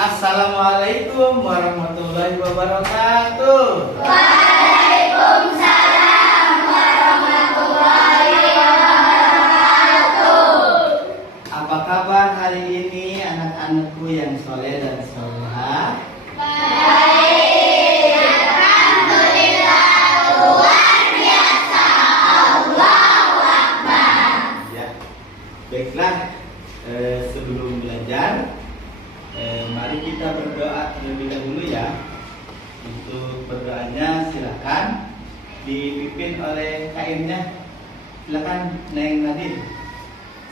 Assalamualaikum warahmatullahi wabarakatuh. Waalaikumsalam warahmatullahi wabarakatuh. Apa kabar hari ini anak-anakku yang soleh dan solehah? Baik, alhamdulillah, luar biasa. Allahu Akbar. Ya, baiklah. Sebelum belajar, mari kita berdoa terlebih dahulu ya. Untuk berdoanya silakan dipimpin oleh kainnya. Silakan Neng Nadine.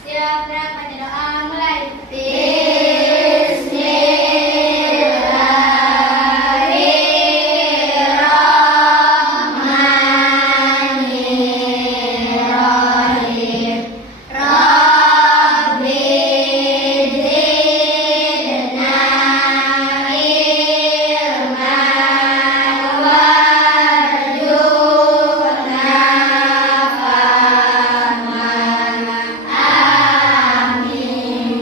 Siap, baca doa mulai. Bismillahirrahmanirrahim. Rabbi zidna ilman warzuqna fahman. Amin.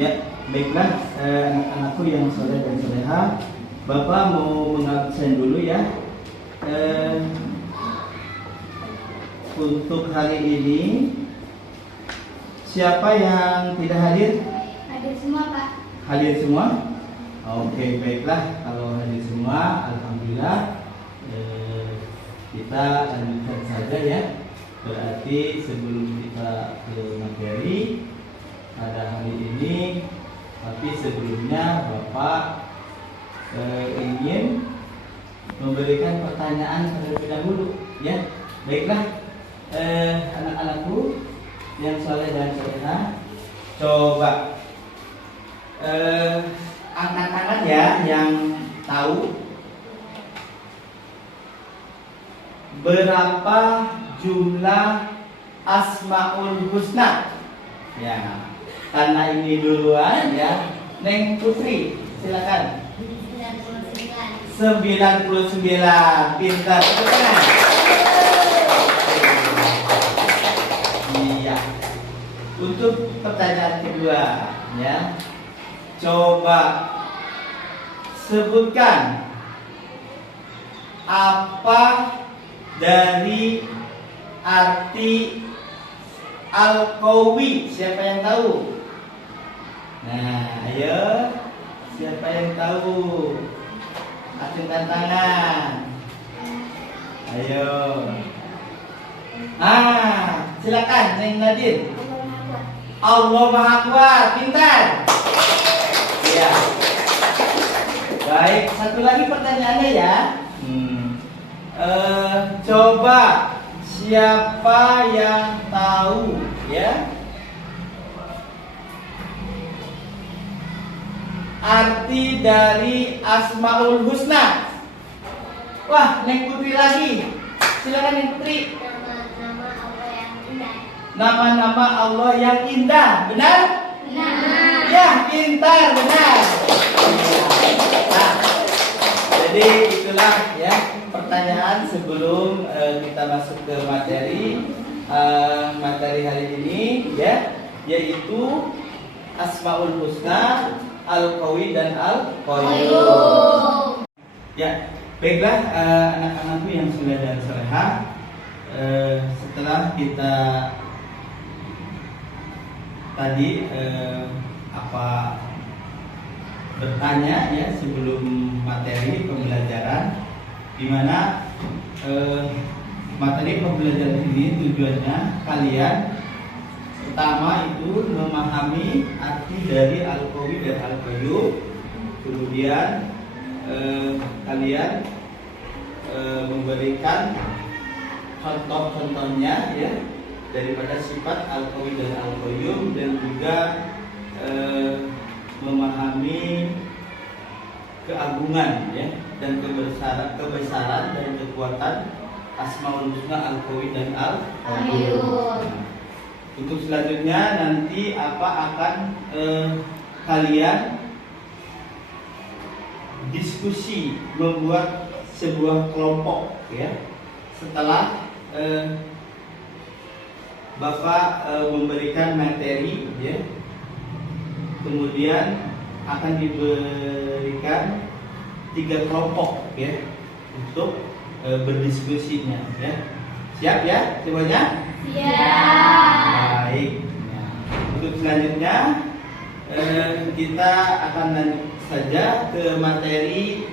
Ya, baiklah anak-anakku yang soleh dan solehah, Bapak mau mengabsen dulu ya. Untuk hari ini, siapa yang tidak hadir? Hadir semua, Pak. Hadir semua? Oke, baiklah. Kalau hadir semua, alhamdulillah. Kita lanjutkan saja ya. Berarti sebelum kita ke materi pada hari ini, tapi sebelumnya Bapak ingin memberikan pertanyaan terlebih dahulu ya. Baiklah, anak-anakku yang soleh dan solehah, coba angkat tangan ya yang tahu berapa jumlah Asmaul Husna. Ya, karena ini duluan ya. Neng Putri, silakan. 99. Pintar. Iya. Untuk pertanyaan kedua ya. Coba sebutkan apa dari arti Al-Qawi. Siapa yang tahu? Nah, ayo. Siapa yang tahu? Acungkan tangan. Ayo. Silakan Neng Nadine. Allah Maha Kuat. Pintar. Ya. Baik, satu lagi pertanyaannya ya. Coba siapa yang tahu ya arti dari Asmaul Husna? Wah, Neng Putri lagi. Silakan Neng Putri. Nama-nama Allah yang indah. Nama-nama Allah yang indah. Benar? Nah. Ya, pintar, benar. Nah, jadi itulah ya pertanyaan sebelum kita masuk ke materi hari ini ya, yaitu Asmaul Husna, Al-Qawi dan Al-Qayyum. Ya, baiklah anak-anakku yang soleh dan solehah, setelah kita tadi bertanya ya sebelum materi pembelajaran, di mana materi pembelajaran ini tujuannya kalian pertama itu memahami arti dari Al-Qawi dan Al-Qayyum, kemudian kalian memberikan contoh-contohnya ya daripada sifat Al-Qawi dan Al-Qayyum, dan juga memahami keagungan ya dan kebesaran dan kekuatan Asmaul Husna, Al-Qawi dan Al-Qayyum. Untuk selanjutnya nanti akan kalian diskusi, membuat sebuah kelompok ya. Setelah Bapak memberikan materi ya, kemudian akan diberikan 3 kelompok ya untuk berdiskusinya ya. Siap ya semuanya? Siap. Baik. Nah, untuk selanjutnya kita akan lanjut saja ke materi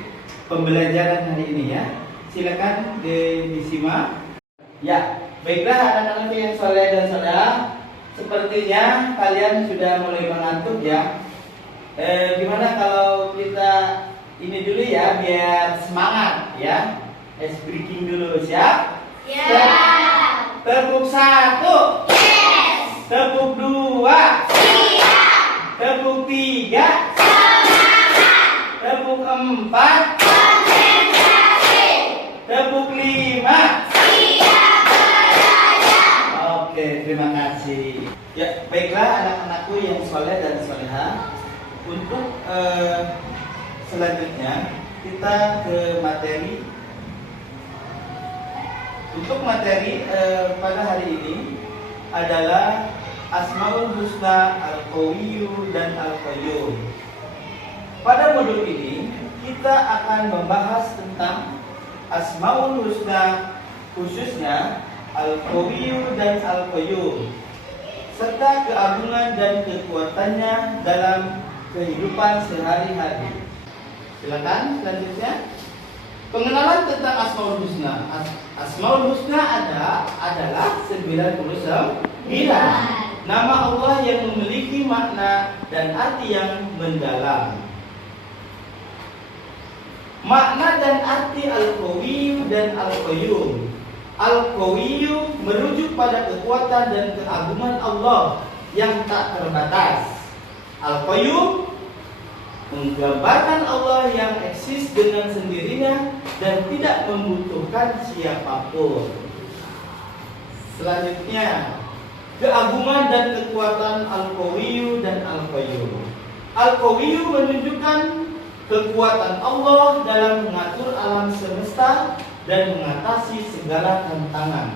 pembelajaran hari ini ya. Silakan disimak. Ya, baiklah anak-anak yang soleh dan soleha, sepertinya kalian sudah mulai mengantuk ya. Gimana kalau kita ini dulu ya biar semangat ya. Ice breaking dulu, siap? Siap. Tepuk 1. Yes. Tepuk 2. Siap. Tepuk 3. Tepuk 4. Konsentrasi. Tepuk 5. Siap belajar. Oke, terima kasih. Ya, baiklah anak-anakku yang soleh dan soleha. Untuk selanjutnya kita ke materi. Untuk materi pada hari ini adalah Asmaul Husna, Al-Qawiyyu dan Al-Qayyum. Pada modul ini kita akan membahas tentang Asmaul Husna, khususnya Al-Qawiyyu dan Al-Qayyum, serta keagungan dan kekuatannya dalam kehidupan sehari-hari. Silakan selanjutnya. Pengenalan tentang Asmaul Husna. Asmaul Husna adalah 99 nama Allah yang memiliki makna dan arti yang mendalam. Makna dan arti Al-Qawiyyu dan Al-Qayyum. Al-Qawiyyu merujuk pada kekuatan dan keagungan Allah yang tak terbatas. Al-Qayyum menggambarkan Allah yang eksis dengan sendirinya dan tidak membutuhkan siapapun. Selanjutnya, keagungan dan kekuatan Al-Qawiyyu dan Al-Qayyum. Al-Qawiyyu menunjukkan kekuatan Allah dalam mengatur alam semesta dan mengatasi segala tantangan.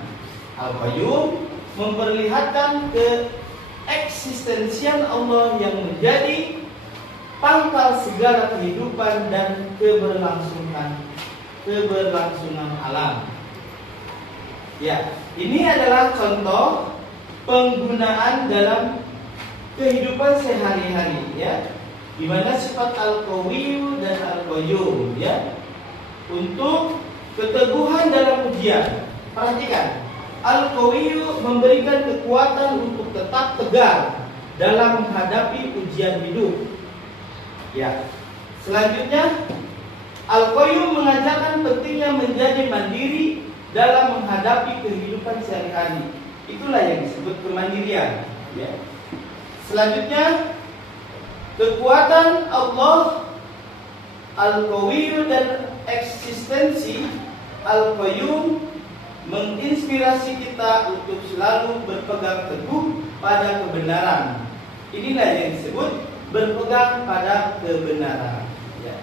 Al-Qayyum memperlihatkan keeksistensian Allah yang menjadi pangkal segala kehidupan dan keberlangsungan alam. Ya, ini adalah contoh penggunaan dalam kehidupan sehari-hari ya, di mana sifat Al-Qawiyyu dan Al-Qayyum ya, untuk keteguhan dalam ujian. Perhatikan, Al-Qawiyyu memberikan kekuatan untuk tetap tegar dalam menghadapi ujian hidup. Ya. Selanjutnya, Al-Qayyum mengajarkan pentingnya menjadi mandiri dalam menghadapi kehidupan sehari-hari. Itulah yang disebut kemandirian. Ya. Selanjutnya, kekuatan Allah Al-Qawiyyu dan eksistensi Al-Qayyum menginspirasi kita untuk selalu berpegang teguh pada kebenaran. Inilah yang disebut berpegang pada kebenaran. Ya.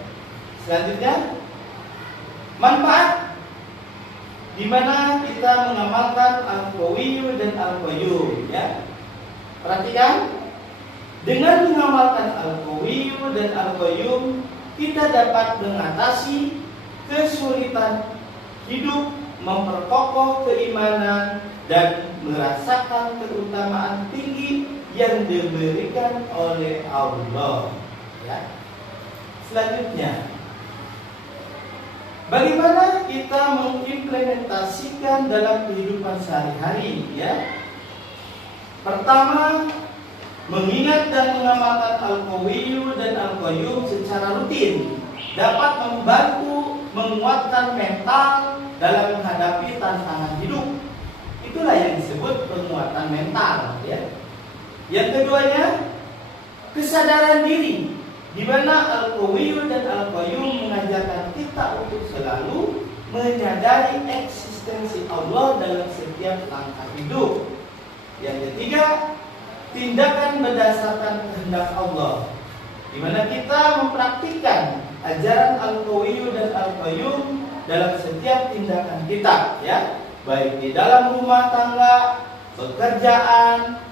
Selanjutnya, manfaat di mana kita mengamalkan Al-Qawiyyu dan Al-Qayyum. Ya. Perhatikan, dengan mengamalkan Al-Qawiyyu dan Al-Qayyum, kita dapat mengatasi kesulitan hidup, memperkokoh keimanan, dan merasakan keutamaan tinggi yang diberikan oleh Allah. Ya. Selanjutnya, bagaimana kita mengimplementasikan dalam kehidupan sehari-hari? Ya. Pertama, mengingat dan mengamalkan Al-Qawiyyu dan Al-Qayyum secara rutin dapat membantu menguatkan mental dalam menghadapi tantangan hidup. Itulah yang disebut penguatan mental. Ya. Yang keduanya, kesadaran diri, di mana Al-Qawiyyu dan Al-Qayyum mengajarkan kita untuk selalu menyadari eksistensi Allah dalam setiap langkah hidup. Yang ketiga, tindakan berdasarkan kehendak Allah, di mana kita mempraktikkan ajaran Al-Qawiyyu dan Al-Qayyum dalam setiap tindakan kita, ya, baik di dalam rumah tangga, pekerjaan,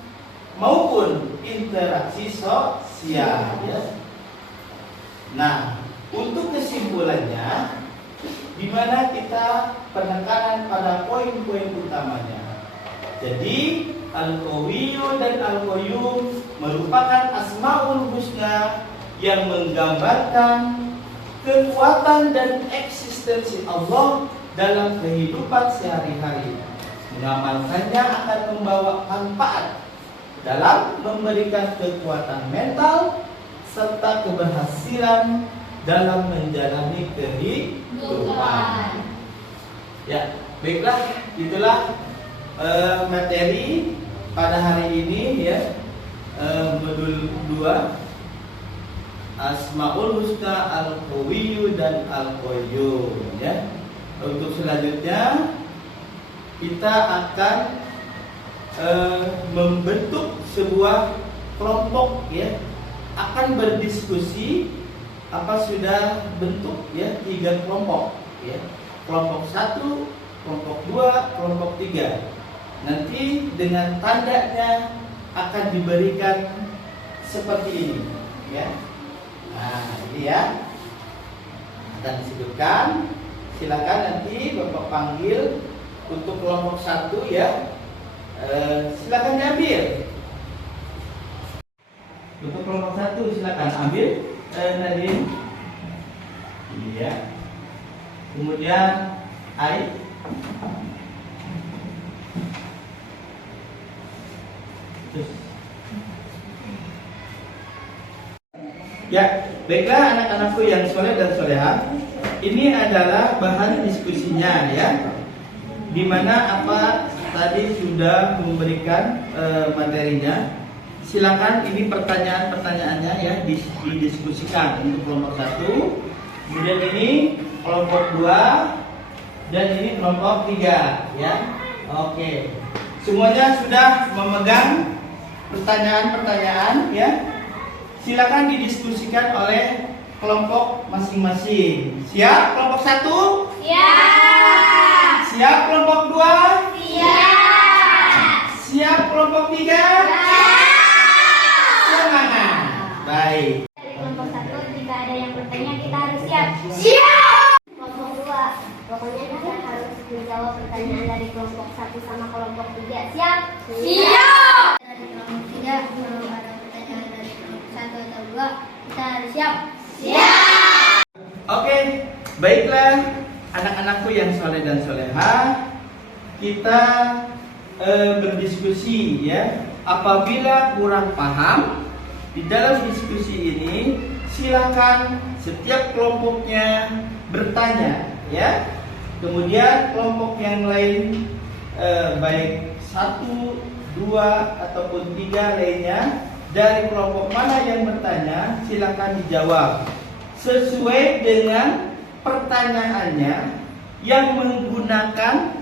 maupun interaksi sosial. Ya. Nah, untuk kesimpulannya, di mana kita penekanan pada poin-poin utamanya. Jadi, Al-Qawiyyu dan Al-Qayyum merupakan Asmaul Husna yang menggambarkan kekuatan dan eksistensi Allah dalam kehidupan sehari-hari. Mengamalkannya akan membawa manfaat dalam memberikan kekuatan mental serta keberhasilan dalam menjalani kehidupan. Ya, baiklah, itulah materi pada hari ini ya, modul 2 Asmaul Husna, Al-Qawiyyu dan Al-Qayyum ya. Untuk selanjutnya kita akan membentuk sebuah kelompok ya, akan berdiskusi sudah bentuk ya 3 kelompok ya. Kelompok 1, kelompok 2, kelompok 3. Nanti dengan tandanya akan diberikan seperti ini ya. Nah, ini ya akan disebutkan. Silakan nanti Bapak panggil untuk kelompok 1 ya. Silakan diambil. Untuk kelompok 1 silakan ambil Nadine. Iya. Kemudian Ai. Ya, baiklah anak-anakku yang soleh dan soleha. Ini adalah bahan diskusinya ya. Dimana apa tadi sudah memberikan materinya. Silakan ini pertanyaan-pertanyaannya ya didiskusikan untuk kelompok 1. Kemudian ini kelompok 2 dan ini kelompok 3 ya. Oke. Semuanya sudah memegang pertanyaan-pertanyaan ya. Silakan didiskusikan oleh kelompok masing-masing. Siap kelompok 1? Siap. Siap kelompok 2? Siap. Siap kelompok 3? Siap. Semangat. Baik. Dari kelompok 1, jika ada yang bertanya kita harus siap. Siap. Kelompok 2, pokoknya kita harus menjawab pertanyaan dari kelompok 1 sama kelompok 3. Siap? Siap. Dari kelompok 3, kalau ada pertanyaan dari kelompok 1 atau 2, kita harus siap. Siap. Oke, baiklah anak-anakku yang soleh dan soleha, kita berdiskusi ya. Apabila kurang paham di dalam diskusi ini, silakan setiap kelompoknya bertanya ya. Kemudian kelompok yang lain baik 1, 2 ataupun 3 lainnya, dari kelompok mana yang bertanya silakan dijawab sesuai dengan pertanyaannya yang menggunakan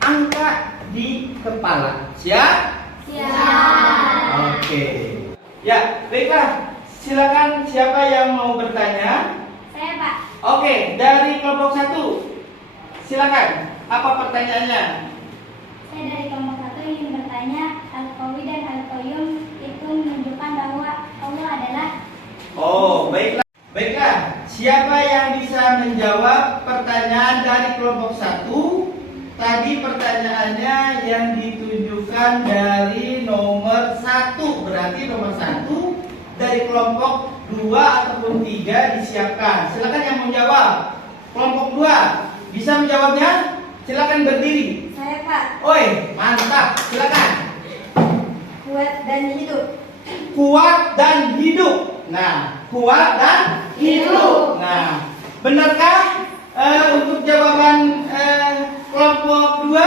angka di kepala. Siap? Siap. Oke. Ya, baiklah. Silakan siapa yang mau bertanya? Saya, Pak. Oke, dari kelompok 1. Silakan. Apa pertanyaannya? Saya dari kelompok 1 ingin bertanya, Al-Qawi dan Al-Qayyum itu menunjukkan bahwa Allah adalah. Oh, baiklah. Baiklah. Siapa yang bisa menjawab pertanyaan dari kelompok 1? Tadi pertanyaannya yang ditujukan dari nomor 1. Berarti nomor 1 dari kelompok 2 ataupun 3 disiapkan. Silakan yang menjawab. Kelompok 2 bisa menjawabnya? Silakan berdiri. Saya, Pak. Oi, mantap. Silakan. Kuat dan hidup. Kuat dan hidup. Nah, kuat dan hidup. Nah, benarkah untuk jawaban kelompok 2?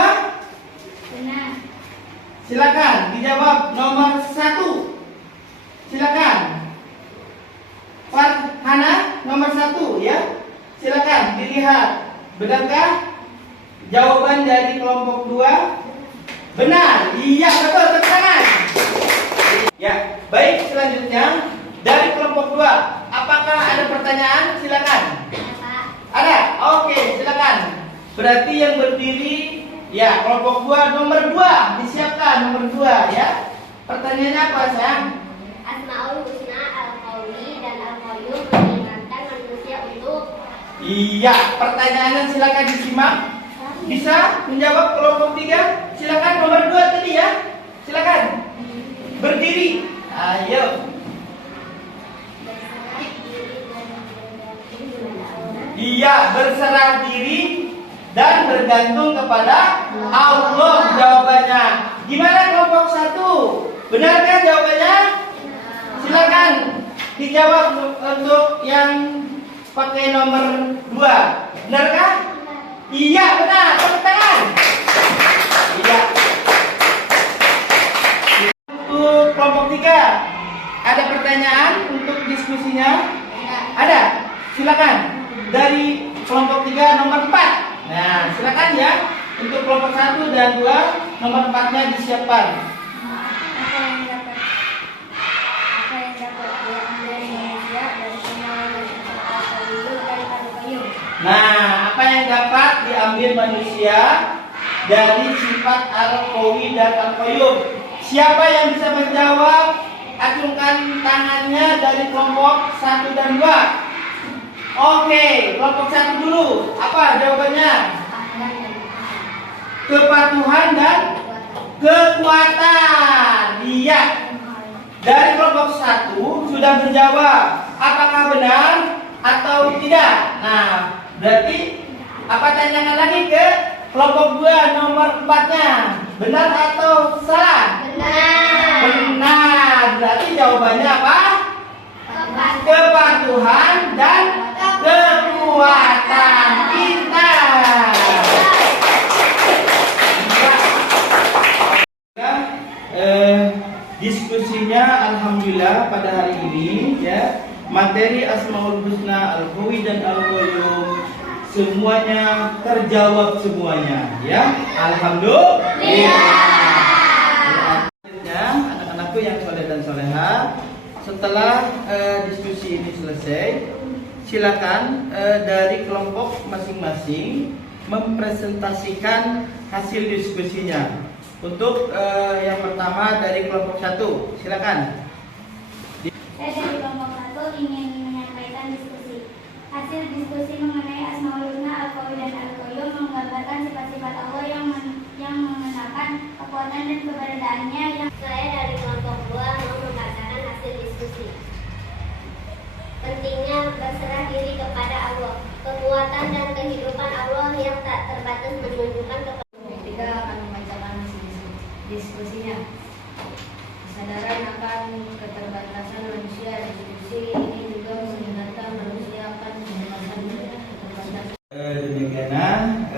Benar. Silakan dijawab nomor 1. Silakan. Farhana nomor 1 ya. Silakan dilihat. Benarkah jawaban dari kelompok 2? Benar. Iya, betul, tepuk tangan. Ya, baik, selanjutnya dari kelompok 2. Apakah ada pertanyaan? Silakan. Ya, Pak. Ada? Oke, silakan. Berarti yang berdiri ya kelompok 2 nomor 2 disiapkan nomor 2 ya. Pertanyaannya apa, sayang? Asmaul Husna, Al-Qawi dan Al Iya, pertanyaannya silakan disimak. Bisa menjawab kelompok 3? Silakan nomor 2 tadi ya. Silakan. Berdiri. Ayo. Iya, berserah diri dan bergantung kepada Allah jawabannya. Gimana kelompok 1? Benarkah jawabannya? Silakan dijawab untuk yang pakai nomor 2. Benarkah? Iya, benar. Tepuk tangan. Iya. Untuk kelompok 3, ada pertanyaan untuk diskusinya? Ada. Silakan. Dari kelompok 3 nomor 4. Nah, silakan ya. Untuk kelompok 1 dan 2, nomor 4-nya disiapkan. Apa yang dapat diambil manusia dari semua makhluk dari kayu? Nah, apa yang dapat diambil manusia dari sifat al-qawi dan al-qayyum? Siapa yang bisa menjawab? Acungkan tangannya dari kelompok 1 dan 2. Oke, kelompok 1 dulu. Apa jawabannya? Kepatuhan dan kekuatan. Iya. Dari kelompok 1 sudah menjawab. Apakah benar atau tidak? Nah, berarti apa tanyakan lagi ke kelompok 2 nomor 4-nya? Benar atau salah? Benar. Benar. Berarti jawabannya apa? Kepatuhan dan kekuatan. Pintar. Diskusinya alhamdulillah pada hari ini ya, materi Asmaul Husna, Al-Qawi dan Al-Qayyum semuanya terjawab semuanya ya. Alhamdulillah. Anak-anakku yang soleh dan soleha, setelah diskusi ini selesai, silakan dari kelompok masing-masing mempresentasikan hasil diskusinya. Untuk yang pertama dari kelompok 1, silakan. Saya dari kelompok 1 ingin menyampaikan diskusi. Hasil diskusi mengenai Asmaul Husna, Al-Qawi dan Al-Qayyum menggambarkan sifat-sifat Allah yang mengenakan kekuatan dan keberadaannya. Saya dari kelompok 2 mau mengatakan hasil diskusi. Pentingnya berserah diri kepada Allah. Kekuatan dan kehidupan Allah yang tak terbatas menunjukkan kepada Kita akan membacakan diskusinya. Kesadaran akan keterbatasan manusia. Diskusi ini juga mengingatkan manusia akan keterbatasan. Demikian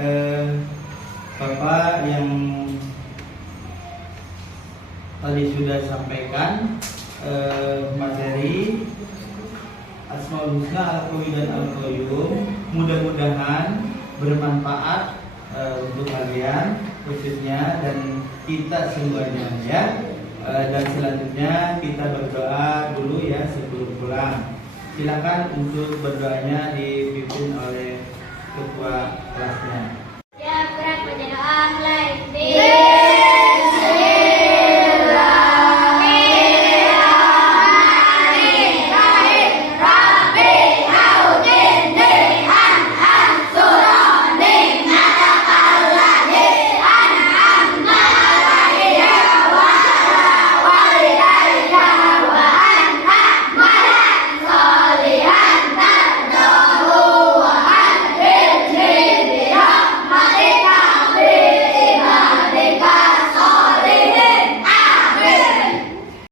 Bapak yang tadi sudah sampaikan materi Asmaul Husna, Al-Qawi dan Al-Qayyum. Mudah-mudahan bermanfaat untuk kalian khususnya dan kita semuanya ya. Dan selanjutnya kita berdoa dulu ya sebelum pulang. Silakan untuk berdoanya dipimpin oleh ketua kelasnya. Ya, berat menjadi mulai.